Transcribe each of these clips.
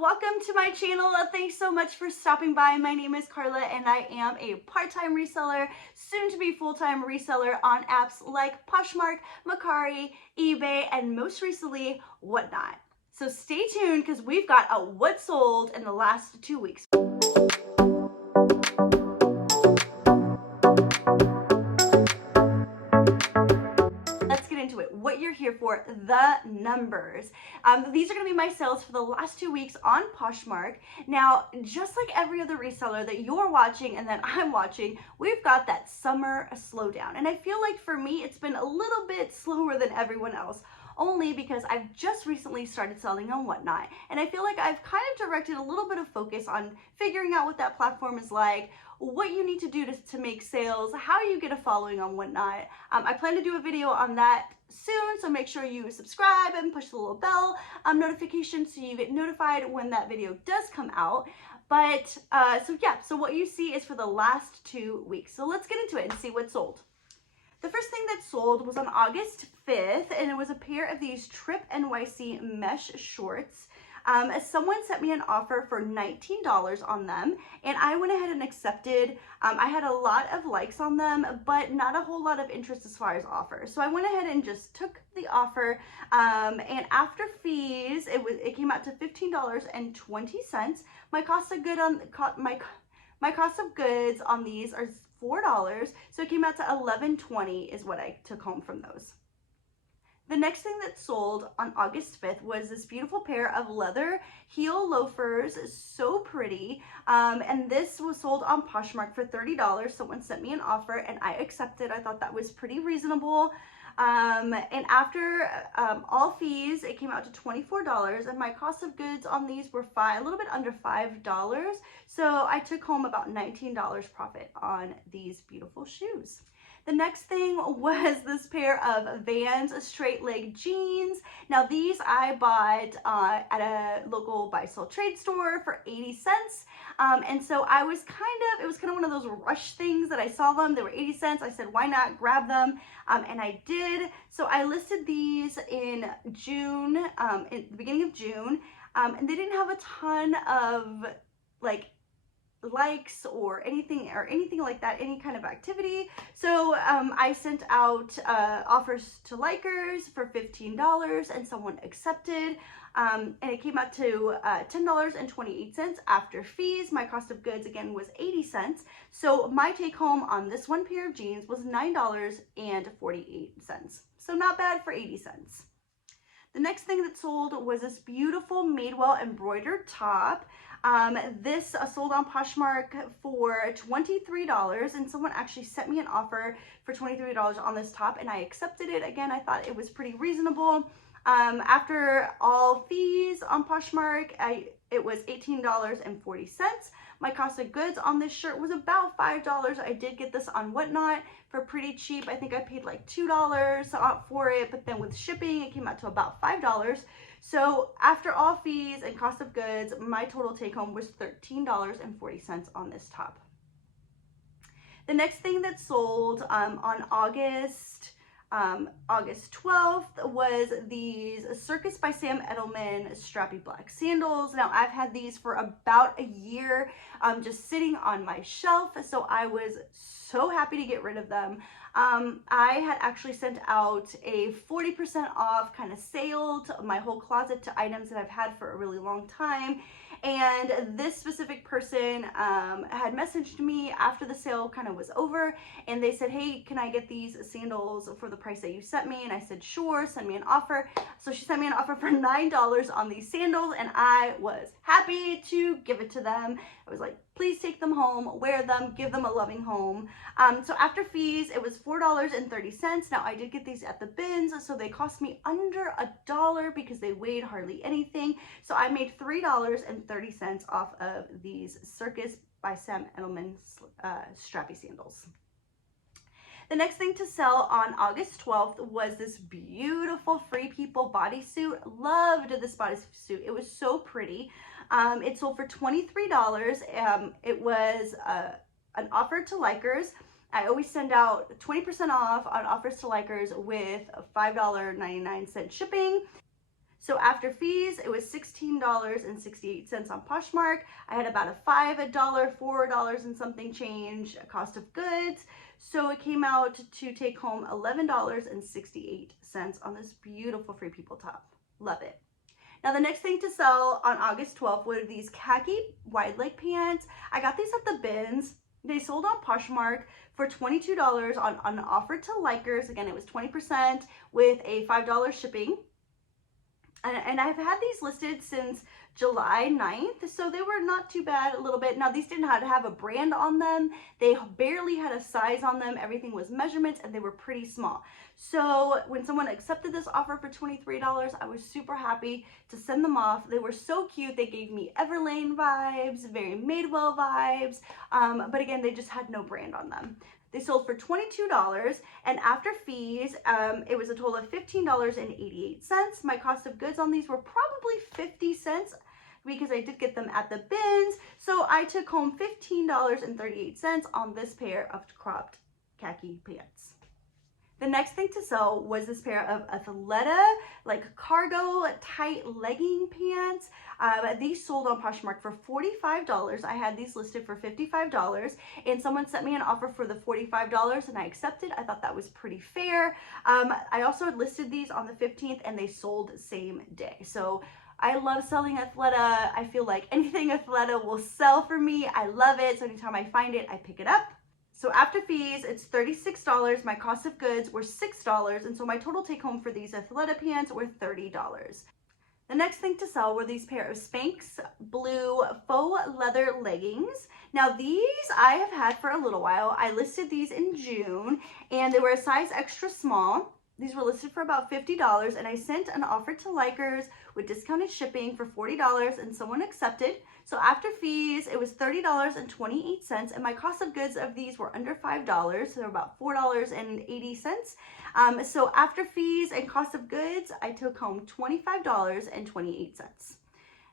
welcome to my channel. Thanks so much for stopping by. My name is Carla and I am a part-time reseller, soon to be full-time reseller on apps like Poshmark, Mercari, eBay, and most recently, Whatnot. So stay tuned because we've got a what sold in the last 2 weeks. Into it, what you're here for, the numbers. These are going to be my sales for the last 2 weeks on Poshmark. Now, just like every other reseller that you're watching and that I'm watching, we've got that summer slowdown. And I feel like for me, it's been a little bit slower than everyone else, only because I've just recently started selling on Whatnot. And I feel like I've kind of directed a little bit of focus on figuring out what that platform is like, what you need to do to make sales, how you get a following on Whatnot. I plan to do a video on that soon, so make sure you subscribe and push the little bell notification so you get notified when that video does come out. But so what you see is for the last 2 weeks. So let's get into it and see what sold. The first thing that sold was on August 5th, and it was a pair of these Trip NYC mesh shorts. Someone sent me an offer for $19 on them, and I went ahead and accepted. I had a lot of likes on them, but not a whole lot of interest as far as offers. So I went ahead and just took the offer, and after fees, it came out to $15.20. My cost of goods on these are $4, so it came out to $11.20 is what I took home from those. The next thing that sold on August 5th was this beautiful pair of leather heel loafers, so pretty, and this was sold on Poshmark for $30. Someone sent me an offer and I accepted. I thought that was pretty reasonable. And after all fees, it came out to $24, and my cost of goods on these were a little bit under $5. So I took home about $19 profit on these beautiful shoes. The next thing was this pair of Vans straight leg jeans. Now these I bought at a local buy sell trade store for 80 cents. And so it was kind of one of those rush things that I saw them. They were 80 cents. I said, why not grab them? And I did. So I listed these in June, in the beginning of June. And they didn't have a ton of likes or anything like that, any kind of activity. So I sent out offers to likers for $15 and someone accepted, and it came out to $10.28 after fees. My cost of goods again was 80 cents. So my take home on this one pair of jeans was $9.48. So not bad for 80 cents. The next thing that sold was this beautiful Madewell embroidered top. This sold on Poshmark for $23, and someone actually sent me an offer for $23 on this top, and I accepted it. Again, I thought it was pretty reasonable. After all fees on Poshmark, it was $18.40. My cost of goods on this shirt was about $5. I did get this on Whatnot for pretty cheap. I think I paid like $2 for it, but then with shipping, it came out to about $5. So after all fees and cost of goods, my total take home was $13.40 on this top. The next thing that sold on August 12th was these Circus by Sam Edelman strappy black sandals. Now I've had these for about a year, just sitting on my shelf, so I was so happy to get rid of them. I had actually sent out a 40% off kind of sale to my whole closet to items that I've had for a really long time. And this specific person had messaged me after the sale kind of was over, and they said, hey, can I get these sandals for the price that you sent me? And I said, sure, send me an offer. So she sent me an offer for $9 on these sandals, and I was happy to give it to them. I was like, please take them home, wear them, give them a loving home. So after fees, it was $4.30. Now I did get these at the bins, so they cost me under $1 because they weighed hardly anything. So I made $3.30 off of these Circus by Sam Edelman strappy sandals. The next thing to sell on August 12th was this beautiful Free People bodysuit. Loved this bodysuit. It was so pretty. It sold for $23. It was an offer to likers. I always send out 20% off on offers to likers with $5.99 shipping. So after fees, it was $16.68 on Poshmark. I had about a $5, $4 and something change cost of goods. So it came out to take home $11.68 on this beautiful Free People top. Love it. Now the next thing to sell on August 12th were these khaki wide leg pants. I got these at the bins. They sold on Poshmark for $22 on an offer to likers. Again, it was 20% with a $5 shipping. And I've had these listed since July 9th, so they were not too bad, a little bit. Now, these didn't have a brand on them. They barely had a size on them. Everything was measurements, and they were pretty small. So when someone accepted this offer for $23, I was super happy to send them off. They were so cute. They gave me Everlane vibes, very Madewell vibes, but again, they just had no brand on them. They sold for $22, and after fees, it was a total of $15.88. My cost of goods on these were probably 50 cents because I did get them at the bins. So I took home $15.38 on this pair of cropped khaki pants. The next thing to sell was this pair of Athleta, like cargo tight legging pants. These sold on Poshmark for $45. I had these listed for $55, and someone sent me an offer for the $45, and I accepted. I thought that was pretty fair. I also had listed these on the 15th, and they sold same day. So I love selling Athleta. I feel like anything Athleta will sell for me. I love it. So anytime I find it, I pick it up. So after fees, it's $36. My cost of goods were $6. And so my total take home for these Athleta pants were $30. The next thing to sell were these pair of Spanx blue faux leather leggings. Now these I have had for a little while. I listed these in June, and they were a size extra small. These were listed for about $50, and I sent an offer to likers with discounted shipping for $40, and someone accepted. So after fees, it was $30.28, and my cost of goods of these were under $5, so they're about $4.80. So after fees and cost of goods, I took home $25.28.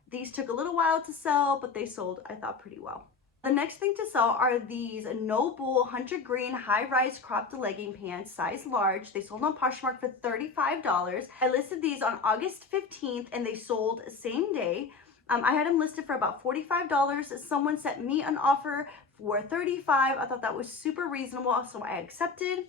These took a little while to sell, but they sold, I thought, pretty well. The next thing to sell are these No Bull Hunter Green high-rise cropped legging pants, size large. They sold on Poshmark for $35. I listed these on August 15th, and they sold same day. I had them listed for about $45. Someone sent me an offer for $35. I thought that was super reasonable, so I accepted.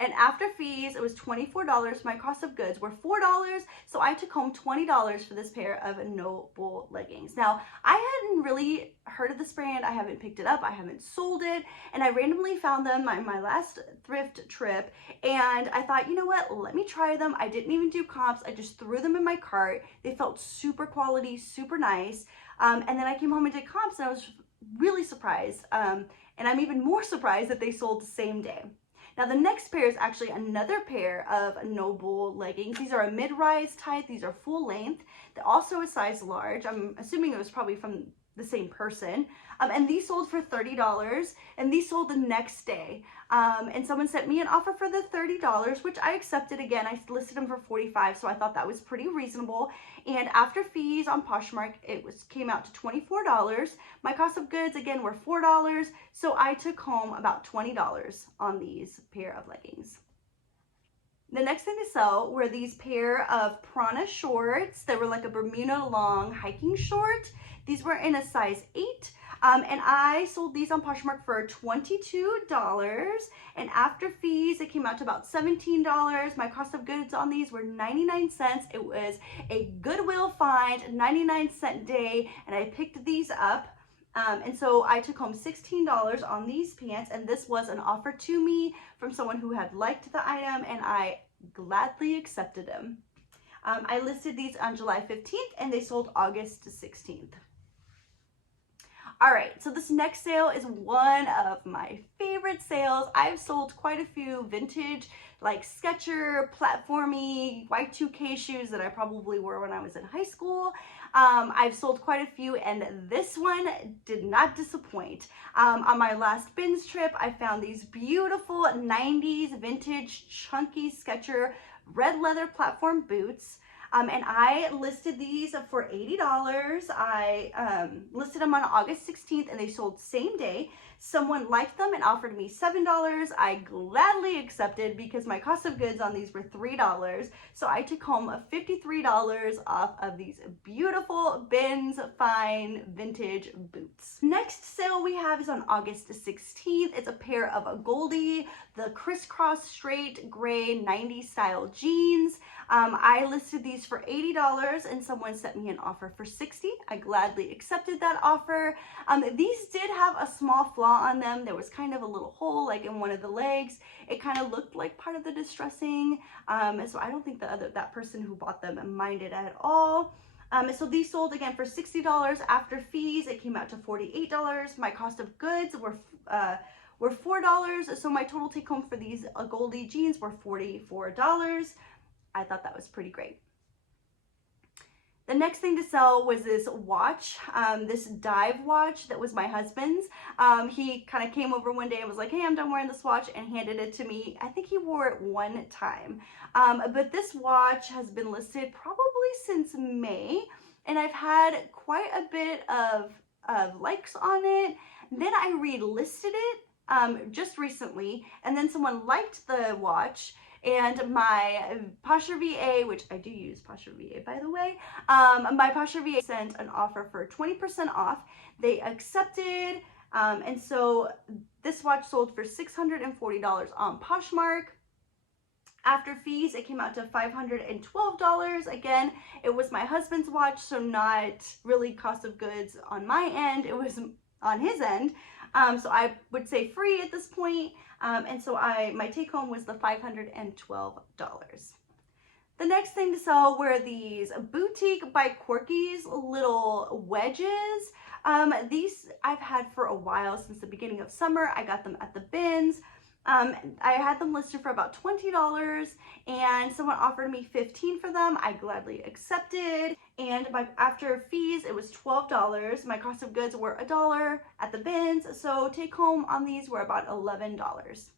And after fees, it was $24. My cost of goods were $4, so I took home $20 for this pair of No Bull leggings. Now, I hadn't really heard of this brand. I haven't picked it up. I haven't sold it. And I randomly found them my last thrift trip. And I thought, you know what? Let me try them. I didn't even do comps. I just threw them in my cart. They felt super quality, super nice. And then I came home and did comps, and I was really surprised. And I'm even more surprised that they sold the same day. Now the next pair is actually another pair of No Bull leggings. These are a mid-rise type. These are full length. They're also a size large. I'm assuming it was probably from the same person. And these sold for $30, and these sold the next day. And someone sent me an offer for the $30, which I accepted. Again, I listed them for $45, so I thought that was pretty reasonable. And after fees on Poshmark, it came out to $24. My cost of goods, again, were $4, so I took home about $20 on these pair of leggings. The next thing to sell were these pair of Prana shorts. They were like a Bermuda long hiking short. These were in a size 8. And I sold these on Poshmark for $22. And after fees, it came out to about $17. My cost of goods on these were 99 cents. It was a Goodwill find, 99-cent day, and I picked these up. And so I took home $16 on these pants, and this was an offer to me from someone who had liked the item, and I gladly accepted them. I listed these on July 15th, and they sold August 16th. All right, so this next sale is one of my favorite sales. I've sold quite a few vintage, like Skechers, platformy, Y2K shoes that I probably wore when I was in high school. I've sold quite a few, and this one did not disappoint. On my last bins trip, I found these beautiful 90s vintage chunky Skechers red leather platform boots. and I listed these for $80. I listed them on August 16th and they sold same day. Someone liked them and offered me $7. I gladly accepted because my cost of goods on these were $3. So I took home $53 off of these beautiful bins fine vintage boots. Next sale we have is on August 16th. It's a pair of Goldie, the crisscross straight gray 90s style jeans. I listed these for $80 and someone sent me an offer for $60. I gladly accepted that offer. These did have a small flaw on them. There was kind of a little hole like in one of the legs. It kind of looked like part of the distressing. So I don't think that person who bought them minded at all. So these sold again for $60 after fees. It came out to $48. My cost of goods were $4. So my total take home for these Goldie jeans were $44. I thought that was pretty great. The next thing to sell was this watch, this dive watch that was my husband's. He kind of came over one day and was like, hey, I'm done wearing this watch, and handed it to me. I think he wore it one time. But this watch has been listed probably since May, and I've had quite a bit of likes on it. Then I relisted it just recently, and then someone liked the watch. And my Poshmark VA, which I do use Poshmark VA by the way, my Poshmark VA sent an offer for 20% off. They accepted, and so this watch sold for $640 on Poshmark. After fees, it came out to $512. Again, it was my husband's watch, so not really cost of goods on my end. It was on his end. So I would say free at this point. And so my take home was the $512. The next thing to sell were these Boutique by Quirky's little wedges. These I've had for a while, since the beginning of summer. I got them at the bins. I had them listed for about $20 and someone offered me $15 for them. I gladly accepted, and after fees it was $12. My cost of goods were $1 at the bins, so take home on these were about $11.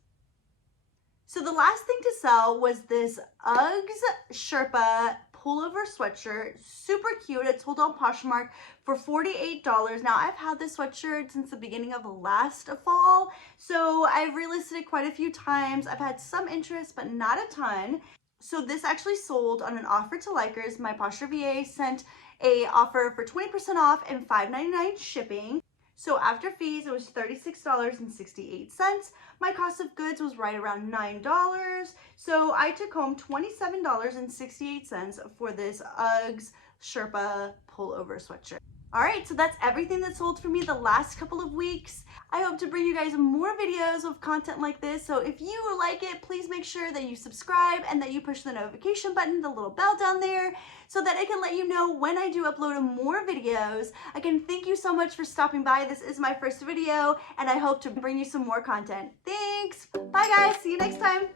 So the last thing to sell was this Uggs Sherpa pullover sweatshirt, super cute. It sold on Poshmark for $48. Now I've had this sweatshirt since the beginning of last fall, so I've relisted it quite a few times. I've had some interest, but not a ton. So this actually sold on an offer to likers. My Poshmark VA sent a offer for 20% off and $5.99 shipping. So after fees, it was $36.68. My cost of goods was right around $9. So I took home $27.68 for this Uggs Sherpa pullover sweatshirt. All right, so that's everything that sold for me the last couple of weeks. I hope to bring you guys more videos of content like this. So if you like it, please make sure that you subscribe and that you push the notification button, the little bell down there, so that it can let you know when I do upload more videos. Again, thank you so much for stopping by. This is my first video, and I hope to bring you some more content. Thanks. Bye guys. See you next time.